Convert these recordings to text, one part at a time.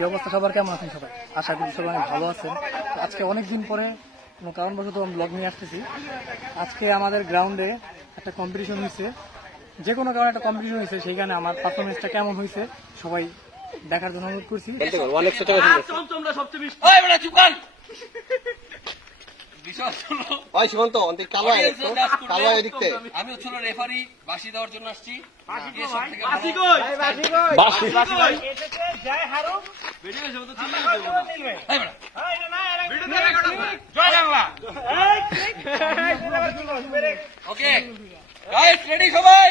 কি অবস্থা সবার কেমন আছেন সবাই? আশা করি সবাই অনেক ভালো আছেন। তো আজকে অনেক দিন পরে কোনো কারণবশত আমি ব্লগ নিয়ে আসতেছি। আজকে আমাদের গ্রাউন্ডে একটা কম্পিটিশন হয়েছে যে কোনো কারণে একটা কম্পিটিশন হয়েছে সেইখানে আমার পারফরমেন্সটা কেমন হয়েছে সবাই দেখার জন্য অনুরোধ করছি বেটা চুপ কর বিষয় হলো ওই সীমন্ত অন্তে কালো আয় কালো আয় দেখতে আমি রেফারি বাসি দেওয়ার জন্য আসছি। ওকে গাইস রেডি সবাই?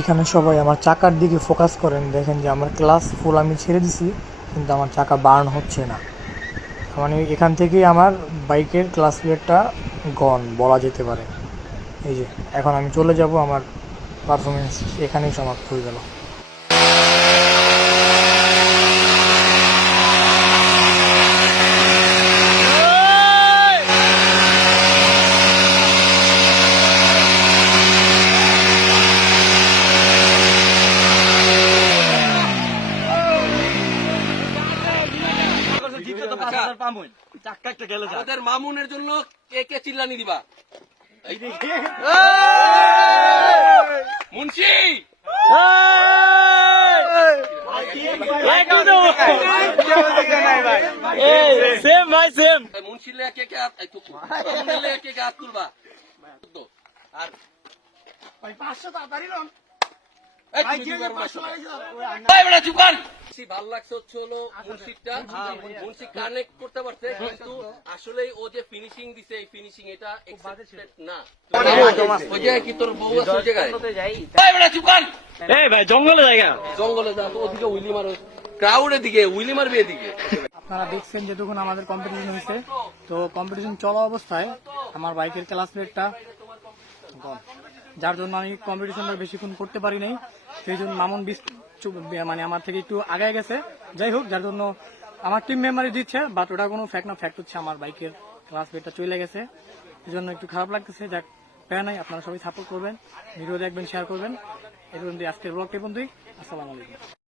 এখানে সবাই আমার চাকার দিকে ফোকাস করেন। দেখেন যে আমার ক্লাস ফুল আমি ছেড়ে দিছি, কিন্তু আমার চাকা বার্ন হচ্ছে না। মানে এখান থেকেই আমার বাইকের ক্লাস প্লেটটা গন বলা যেতে পারে। এই যে, এখন আমি চলে যাব, আমার পারফরমেন্স এখানেই সমাপ্ত হয়ে গেল। আমাদের মামুনের জন্য কে কে চিল্লানি দিবা? এই- মুন্সি! মামুনের কে কে আর এই কর। বেশি ভালো লাগছে হচ্ছে হলো মুন্সিরটা মুন্সি কানেক্ট করতে পারছে কিন্তু আসলে ও যে ফিনিশিং দিছে এই ফিনিশিং এটা না। কি তোর বউ আছে জায়গায়? এই বেটা চুপ কর। এই ভাই জঙ্গলে জায়গা জঙ্গলে যা ওদিকে উইলি মার। ক্রাউডের দিকে উইলি মারবে এদিকে। আপনারা দেখছেন যে তখন আমাদের কম্পিটিশন হয়েছে তো কম্পিটিশন চলা অবস্থায় আমার বাইকের ক্লাস প্লেটটা গন যার জন্য আমি কম্পিটিশনটা বেশিক্ষণ করতে পারি নাই। সেই জন্য মামুন মানে আমার থেকে একটু আগায় গেছে। যাই হোক, যার জন্য আমার টিম মেম্বারই দিচ্ছে বাট ওটা কোনো ফ্যাক্ট না ফ্যাক্ট হচ্ছে আমার বাইকের ক্লাস প্লেটটা চলে গেছে। এই জন্য একটু খারাপ লাগতেছে, যাক, প্যারা নাই, আপনারা সবাই সাপোর্ট করবেন ভিডিও দেখবেন শেয়ার করবেন। এই পর্যন্ত আজকের ব্লগটি পর্যন্তই। আসসালামু আলাইকুম।